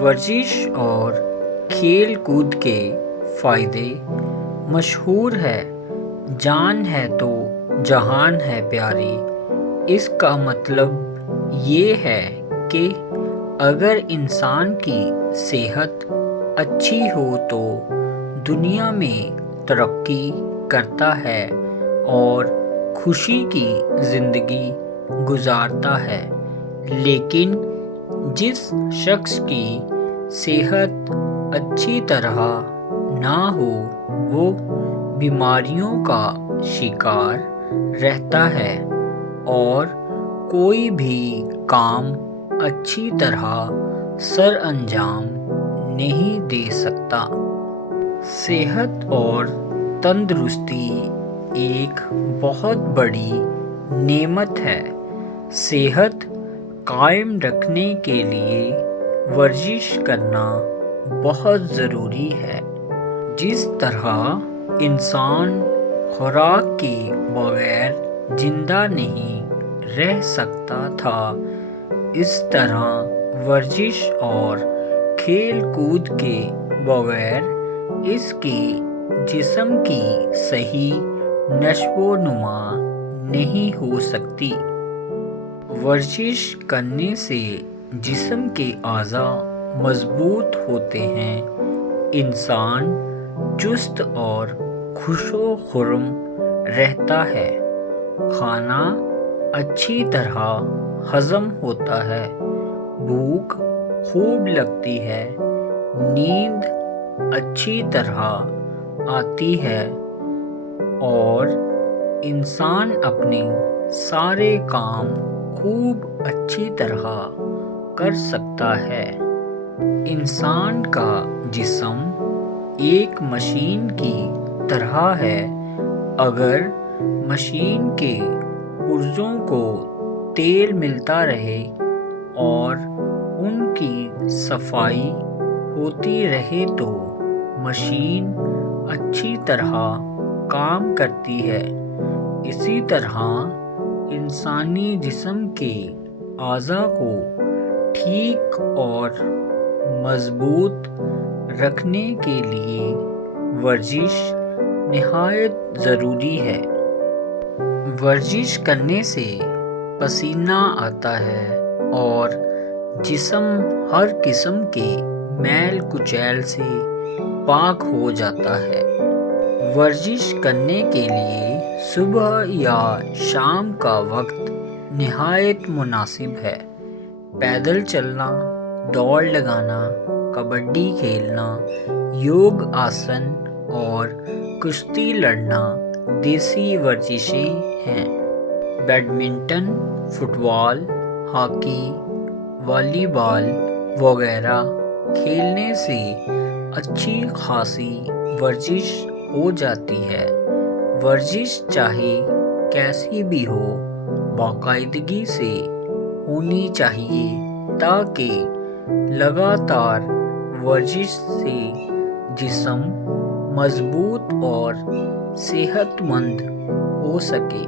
ورزش اور کھیل کود کے فائدے مشہور ہے۔ جان ہے تو جہان ہے پیاری۔ اس کا مطلب یہ ہے کہ اگر انسان کی صحت اچھی ہو تو دنیا میں ترقی کرتا ہے اور خوشی کی زندگی گزارتا ہے، لیکن جس شخص کی صحت اچھی طرح نہ ہو وہ بیماریوں کا شکار رہتا ہے اور کوئی بھی کام اچھی طرح سر انجام نہیں دے سکتا۔ صحت اور تندرستی ایک بہت بڑی نعمت ہے۔ صحت قائم رکھنے کے لیے ورزش کرنا بہت ضروری ہے۔ جس طرح انسان خوراک کے بغیر زندہ نہیں رہ سکتا تھا، اس طرح ورزش اور کھیل کود کے بغیر اس کے جسم کی صحیح نشو و نما نہیں ہو سکتی۔ ورزش کرنے سے جسم کے اعضاء مضبوط ہوتے ہیں، انسان چست اور خوش و خرم رہتا ہے، کھانا اچھی طرح ہضم ہوتا ہے، بھوک خوب لگتی ہے، نیند اچھی طرح آتی ہے اور انسان اپنے سارے کام خوب اچھی طرح کر سکتا ہے۔ انسان کا جسم ایک مشین کی طرح ہے۔ اگر مشین کے پرزوں کو تیل ملتا رہے اور ان کی صفائی ہوتی رہے تو مشین اچھی طرح کام کرتی ہے۔ اسی طرح انسانی جسم کے اعضاء کو ٹھیک اور مضبوط رکھنے کے لیے ورزش نہایت ضروری ہے۔ ورزش کرنے سے پسینہ آتا ہے اور جسم ہر قسم کے میل کچیل سے پاک ہو جاتا ہے۔ ورزش کرنے کے لیے صبح یا شام کا وقت نہایت مناسب ہے۔ پیدل چلنا، دوڑ لگانا، کبڈی کھیلنا، یوگ آسن اور کشتی لڑنا دیسی ورزشیں ہیں۔ بیڈمنٹن، فٹ بال، ہاکی، والی بال وغیرہ کھیلنے سے اچھی خاصی ورزش ہو جاتی ہے۔ ورزش چاہے کیسی بھی ہو، باقاعدگی سے ہونی چاہیے تاکہ لگاتار ورزش سے جسم مضبوط اور صحت مند ہو سکے۔